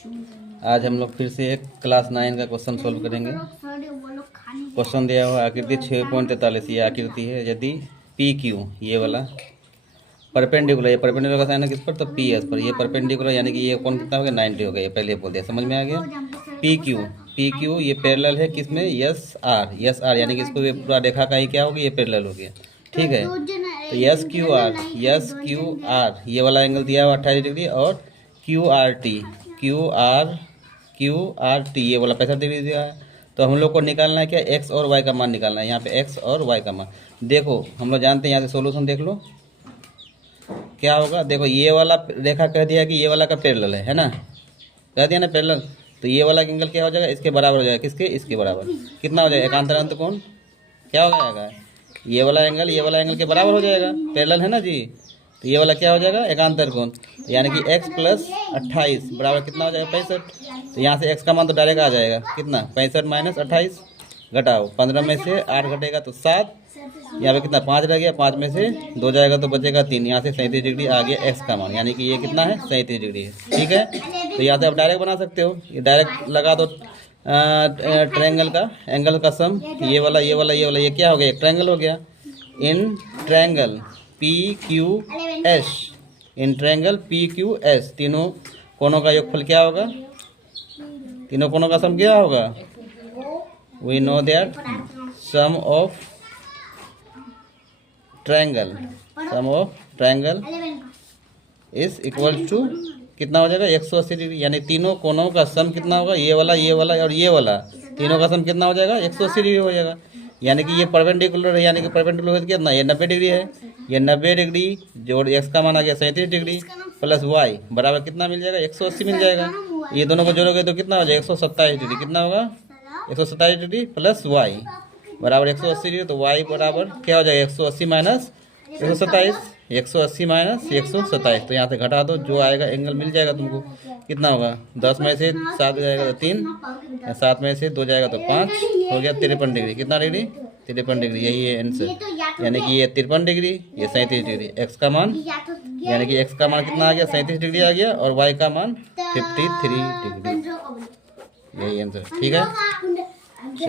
आज हम लोग फिर से एक क्लास 9 का क्वेश्चन सोल्व करेंगे। क्वेश्चन दिया हुआ आकृति 6.43। ये आकृति है यदि पी क्यू ये वाला परपेंडिकुलर, ये परपेंडिकुलर का साइन है किस पर, तो पी एस पर। ये परपेंडिकुलर यानी कि ये कोण कितना हो गया, 90 हो गया। ये पहले बोल दिया, समझ में आ गया। पी क्यू ये पैरेलल है किसमें, यस आर यानी कि इसको पूरा रेखा का ही क्या हो गया, ये पैरेलल हो गया। ठीक है, तो यस क्यू आर ये वाला एंगल दिया हुआ 28 डिग्री, और क्यू आर टी ये वाला 65 डिग्री दिया है। तो हम लोग को निकालना है क्या, एक्स और वाई का मान निकालना है। यहाँ पे एक्स और वाई का मान देखो, हम लोग जानते हैं। यहाँ से सोल्यूशन देख लो क्या होगा। देखो ये वाला रेखा कह दिया कि ये वाला का पैरेलल है ना, कह दिया ना पैरेलल। तो ये वाला एंगल क्या हो जाएगा, इसके बराबर हो जाएगा। किसके, इसके बराबर। कितना हो जाएगा, एकांतर अंत कोण क्या हो जाएगा, ये वाला एंगल के बराबर हो जाएगा। पैरेलल है ना जी, तो ये वाला क्या हो जाएगा, एकांतर कोण। यानी कि x प्लस 28 बराबर कितना हो जाएगा, 65। तो यहाँ से x का मान तो डायरेक्ट आ जाएगा कितना, 65 माइनस 28 घटाओ 15 में से 8 घटेगा तो 7। यहाँ पे कितना 5 रह गया, 5 में से 2 जाएगा तो बचेगा 3। यहाँ से 37 डिग्री आ गया x का मान, यानी कि ये कितना है, 37 डिग्री है। ठीक है, तो यहाँ से आप डायरेक्ट बना सकते हो। ये डायरेक्ट लगा दो ट्रायंगल का एंगल का सम। ये वाला ये क्या हो गया, एक ट्रायंगल हो गया। In triangle P Q S, in triangle P Q S तीनों कोणों का योगफल क्या होगा, तीनों कोणों का सम क्या होगा। We know that sum of triangle is equal to कितना हो जाएगा, 180 डिग्री। यानी तीनों कोणों का सम कितना होगा, ये वाला और ये वाला, तीनों का सम कितना हो जाएगा, 180 डिग्री हो जाएगा। यानी कि ये परपेंडिकुलर है, यानी कि परपेंडिकुलर कितना, ये 90 डिग्री है। ये 90 डिग्री जोड़ एक्स का मान आ गया 37 डिग्री प्लस वाई बराबर कितना मिल जाएगा, 180 मिल जाएगा। ये दोनों को जोड़ोगे तो कितना हो जाएगा, 127 डिग्री। कितना होगा, 127 डिग्री प्लस वाई बराबर 180 डिग्री। तो वाई बराबर क्या हो जाएगा, 180 माइनस 127, 180 माइनस 127। तो यहाँ से घटा दो, जो आएगा एंगल मिल जाएगा तुमको। कितना होगा, 10 में से 7 जाएगा तो 3, 7 में से 2 जाएगा तो 5, हो गया 53 डिग्री। कितना डिग्री, 53 डिग्री। यही है आंसर। यानी कि ये 53 डिग्री, ये 37 डिग्री। एक्स का मान यानी कि एक्स का मान कितना आ गया, 37 डिग्री आ गया, और वाई का मान 53 डिग्री। यही आंसर। ठीक है।